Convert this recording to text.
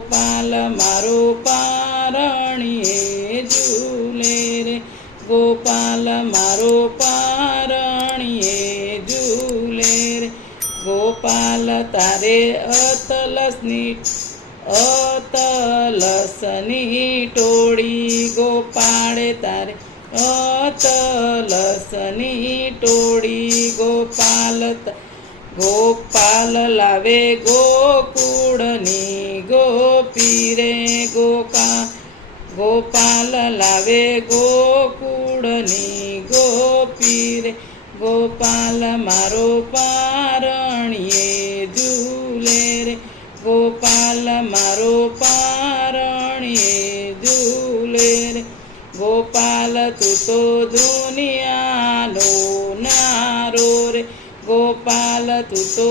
ગોપાલ મારો પારણીએ ઝૂલે રે, ગોપાલ મારો પારણીએ ઝૂલે રે, ગોપાલ તારે અતલસની ટોળી, ગોપાળે તારે અતલસની ટોળી, ગોપાલ લાવે ગોકુળની ગોપી રે, ગોપાલ લાવે ગોકુળની ગોપી રે, ગોપાલ મારો પારણીએ ઝૂલે રે, ગોપાલ મારો પારણીએ ઝૂલે રે, ગોપાલ તું તો દુનિયાનો નારો રે, ગોપાલ તું તો